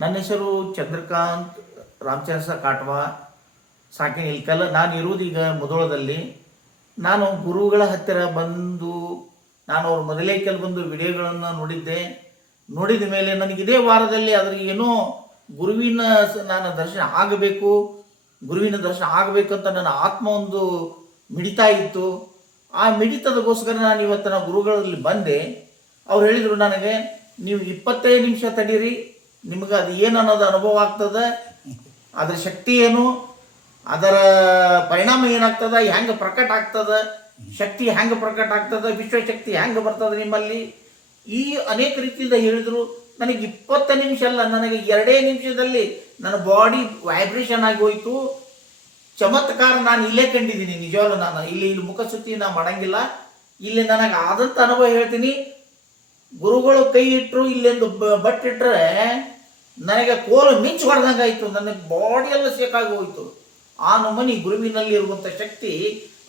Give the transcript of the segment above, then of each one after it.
ನನ್ನ ಹೆಸರು ಚಂದ್ರಕಾಂತ್ ರಾಮಚಂದ್ರ ಕಾಟ್ವಾ. ಸಾಕಿನ ಇಲ್ಕಲ್ ನಾನು ಇರುವುದೀಗ ಮುದೋಳದಲ್ಲಿ. ನಾನು ಗುರುಗಳ ಹತ್ತಿರ ಬಂದು, ನಾನು ಅವ್ರ ಮೊದಲೇ ಕೆಲವೊಂದು ವಿಡಿಯೋಗಳನ್ನು ನೋಡಿದ್ದೆ. ನೋಡಿದ ಮೇಲೆ ನನಗೆ ಇದೇ ವಾರದಲ್ಲಿ ಅದ್ರ ಏನೋ ಗುರುವಿನ ನಾನು ದರ್ಶನ ಆಗಬೇಕು, ಗುರುವಿನ ದರ್ಶನ ಆಗಬೇಕಂತ ನನ್ನ ಆತ್ಮ ಒಂದು ಮಿಡಿತಾ ಇತ್ತು. ಆ ಮಿಡಿತದಗೋಸ್ಕರ ನಾನು ಇವತ್ತು ನಾನು ಗುರುಗಳಲ್ಲಿ ಬಂದೆ. ಅವ್ರು ಹೇಳಿದರು ನನಗೆ, ನೀವು ಇಪ್ಪತ್ತೈದು ನಿಮಿಷ ತಡೀರಿ ನಿಮ್ಗೆ ಅದು ಏನು ಅನ್ನೋದು ಅನುಭವ ಆಗ್ತದೆ? ಅದರ ಶಕ್ತಿ ಏನು? ಅದರ ಪರಿಣಾಮ ಏನಾಗ್ತದ? ಹೆಂಗೆ ಪ್ರಕಟ ಆಗ್ತದೆ? ಶಕ್ತಿ ಹೆಂಗೆ ಪ್ರಕಟ ಆಗ್ತದ? ವಿಶ್ವಶಕ್ತಿ ಹೆಂಗೆ ಬರ್ತದ ನಿಮ್ಮಲ್ಲಿ? ಈ ಅನೇಕ ರೀತಿಯಿಂದ ಹೇಳಿದ್ರು. ನನಗೆ ಇಪ್ಪತ್ತು ನಿಮಿಷ ಅಲ್ಲ, ನನಗೆ ಎರಡೇ ನಿಮಿಷದಲ್ಲಿ ನನ್ನ ಬಾಡಿ ವೈಬ್ರೇಷನ್ ಆಗಿ ಹೋಯ್ತು. ಚಮತ್ಕಾರ ನಾನು ಇಲ್ಲೇ ಕಂಡಿದ್ದೀನಿ, ನಿಜವಾಗ್ಲೂ ನಾನು. ಇಲ್ಲಿ ಇಲ್ಲಿ ಮುಖ ಸುತ್ತಿ ನಾನು ಮಾಡಂಗಿಲ್ಲ. ಇಲ್ಲಿ ನನಗೆ ಆದಂಥ ಅನುಭವ ಹೇಳ್ತೀನಿ. ಗುರುಗಳು ಕೈ ಇಟ್ಟರು ಇಲ್ಲೊಂದು ಬ- ಬಟ್ಟಿಟ್ರೆ ನನಗೆ ಕೋಲು ಮಿಂಚು ಹೊಡೆದಂಗೆ ಆಯಿತು. ನನಗೆ ಬಾಡಿ ಎಲ್ಲ ಸೇಕಾಗಿ ಹೋಯಿತು. ಆ ನಮನಿ ಗುರುವಿನಲ್ಲಿ ಇರುವಂಥ ಶಕ್ತಿ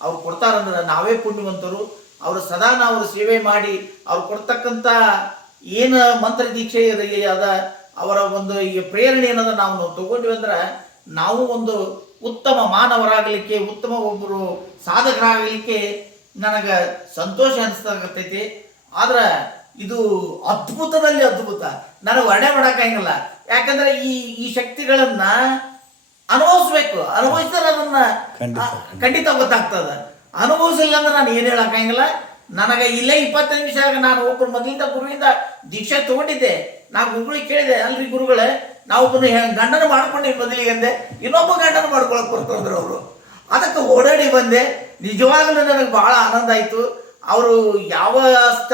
ಅವ್ರು ಕೊಡ್ತಾರಂದ್ರೆ ನಾವೇ ಪುಣ್ಯವಂತರು. ಅವರು ಸದಾ ನಾವು ಸೇವೆ ಮಾಡಿ, ಅವ್ರು ಕೊಡ್ತಕ್ಕಂಥ ಏನು ಮಂತ್ರ ದೀಕ್ಷೆ ಅದ, ಅವರ ಒಂದು ಈ ಪ್ರೇರಣೆ ಏನದ ನಾವು ನಾವು ತಗೊಂಡ್ವಿ ಅಂದ್ರೆ ನಾವು ಒಂದು ಉತ್ತಮ ಮಾನವರಾಗಲಿಕ್ಕೆ, ಉತ್ತಮ ಒಬ್ಬರು ಸಾಧಕರಾಗಲಿಕ್ಕೆ ನನಗೆ ಸಂತೋಷ ಅನಿಸ್ತಕ್ಕೈತಿ ಆದ್ರೆ ಇದು ಅದ್ಭುತದಲ್ಲಿ ಅದ್ಭುತ. ನನಗೆ ವರ್ಣೆ ಮಾಡೋಕ್ಕಾಗಿಲ್ಲ ಯಾಕಂದ್ರೆ ಈ ಈ ಶಕ್ತಿಗಳನ್ನ ಅನುಭವಿಸ್ಬೇಕು. ಅನುಭವಿಸಿದ್ರೆ ಅದನ್ನ ಖಂಡಿತ. ಗೊತ್ತಾಗ್ತದ. ಅನುಭವಿಸಿಲ್ಲ ಅಂದ್ರೆ ನಾನು ಏನು ಹೇಳಕ್ಕಾಗಿಲ್ಲ ನನಗೆ ಇಲ್ಲೇ ಇಪ್ಪತ್ತು ನಿಮಿಷ ನಾನು ಒಬ್ಬರು ಮೊದಲಿಂದ ಗುರುವಿಂದ ದೀಕ್ಷೆ ತಗೊಂಡಿದ್ದೆ. ನಾ ಗುರುಗಳಿಗೆ ಕೇಳಿದೆ ಅಲ್ರಿ ಗುರುಗಳೇ ನಾವು ಒಬ್ಬನು ಗಂಡನ ಮಾಡ್ಕೊಂಡು ಮೊದಲಿಗೆ ಅಂದೆ. ಇನ್ನೊಬ್ಬ ಗಂಡನ ಮಾಡ್ಕೊಳಕ್ ಬರ್ತಂದ್ರು ಅವರು. ಅದಕ್ಕೆ ಓಡಾಡಿ ಬಂದೆ. ನಿಜವಾಗಲೂ ನನಗೆ ಬಹಳ ಆನಂದ ಆಯಿತು. ಅವರು ಯಾವ ಅಸ್ತ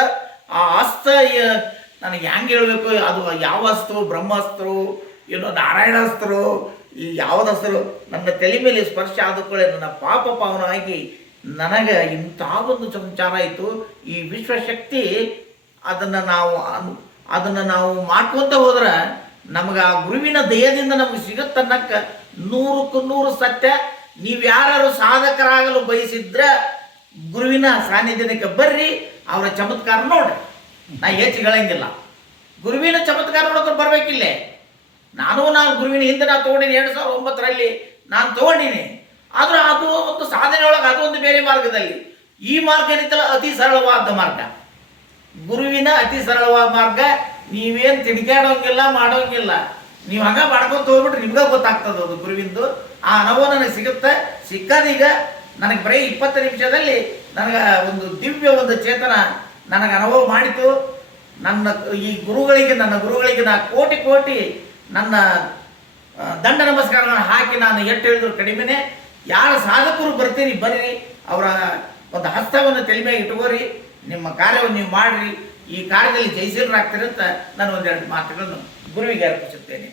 ಆ ಅಸ್ತ ಯ- ನನಗೆ ಹೆಂಗೆ ಹೇಳಬೇಕು? ಅದು ಯಾವ ಅಸ್ತ್ರ ಬ್ರಹ್ಮಾಸ್ತ್ರು ಏನೋ ನಾರಾಯಣಾಸ್ತ್ರು, ಈ ಯಾವುದಸ್ತ್ರು? ನನ್ನ ತಲೆ ಮೇಲೆ ಸ್ಪರ್ಶ ಆದ ಕೂಡಲೇ ನನ್ನ ಪಾಪ ಪಾವನ ಆಗಿ ನನಗೆ ಇಂಥ ಒಂದು ಸಂಚಾರ ಆಯಿತು. ಈ ವಿಶ್ವಶಕ್ತಿ ಅದನ್ನು ನಾವು ಅದನ್ನು ನಾವು ಮಾಡ್ಕೊತ ಹೋದ್ರೆ ನಮಗೆ ಆ ಗುರುವಿನ ದಯದಿಂದ ನಮಗೆ ಸಿಗುತ್ತನ್ನಕ್ಕ ನೂರಕ್ಕೂ ನೂರು ಸತ್ಯ. ನೀವು ಯಾರು ಸಾಧಕರಾಗಲು ಬಯಸಿದ್ರೆ ಗುರುವಿನ ಸಾನ್ನಿಧ್ಯಕ್ಕೆ ಬರ್ರಿ, ಅವರ ಚಮತ್ಕಾರ ನೋಡ್ರಿ. ನಾ ಹೆಚ್ಚು ಹೇಳಂಗಿಲ್ಲ. ಗುರುವಿನ ಚಮತ್ಕಾರ ನೋಡೋಕೆ ಬರ್ಬೇಕಿಲ್ಲೇ. ನಾನು ನಾನು ಗುರುವಿನ ಹಿಂದೆ ನಾನು ತೊಗೊಂಡಿನಿ ಎರಡು ಸಾವಿರದ ಒಂಬತ್ತರಲ್ಲಿ, ನಾನು ತೊಗೊಂಡಿನಿ. ಆದ್ರೆ ಅದು ಒಂದು ಸಾಧನೆ ಒಳಗೆ ಅದು ಒಂದು ಬೇರೆ ಮಾರ್ಗದಲ್ಲಿ. ಈ ಮಾರ್ಗ ಏನಿತ್ತಲ್ಲ, ಅತಿ ಸರಳವಾದ ಮಾರ್ಗ. ಗುರುವಿನ ಅತಿ ಸರಳವಾದ ಮಾರ್ಗ, ನೀವೇನು ತಿಡ್ಕಾಡೋಂಗಿಲ್ಲ ಮಾಡೋಂಗಿಲ್ಲ. ನೀವು ಹಂಗ ಮಾಡ್ಕೊಂತ ಹೋಗ್ಬಿಟ್ರೆ ನಿಮ್ಗೆ ಗೊತ್ತಾಗ್ತದೆ ಅದು ಗುರುವಿಂದು. ಆ ಅನುಭವ ನನಗೆ ಸಿಗುತ್ತೆ. ಸಿಕ್ಕದೀಗ ನನಗೆ ಬರೀ ಇಪ್ಪತ್ತು ನಿಮಿಷದಲ್ಲಿ ನನಗೆ ಒಂದು ದಿವ್ಯ ಒಂದು ಚೇತನ ನನಗೆ ಅನುಭವ ಮಾಡಿತು. ನನ್ನ ಈ ಗುರುಗಳಿಗೆ, ನನ್ನ ಗುರುಗಳಿಗೆ ನಾ ಕೋಟಿ ಕೋಟಿ ನನ್ನ ದಂಡ ನಮಸ್ಕಾರಗಳನ್ನು ಹಾಕಿ ನಾನು ಎಷ್ಟು ಹೇಳಿದ್ರು ಕಡಿಮೆನೆ. ಯಾರ ಸಾಧಕರು ಬರ್ತೀರಿ ಬರ್ರಿ ಅವರ ಒಂದು ಹಸ್ತವನ್ನು ತಲೆ ಮೇಲೆ ಇಟ್ಕೋರಿ. ನಿಮ್ಮ ಕಾರ್ಯವನ್ನು ನೀವು ಮಾಡ್ರಿ. ಈ ಕಾರ್ಯದಲ್ಲಿ ಜಯಶೀಲರಾಗ್ತೀರಿ ಅಂತ ನಾನು ಒಂದೆರಡು ಮಾತುಗಳನ್ನು ಗುರುವಿಗೆ ಅರ್ಪಿಸುತ್ತೇನೆ.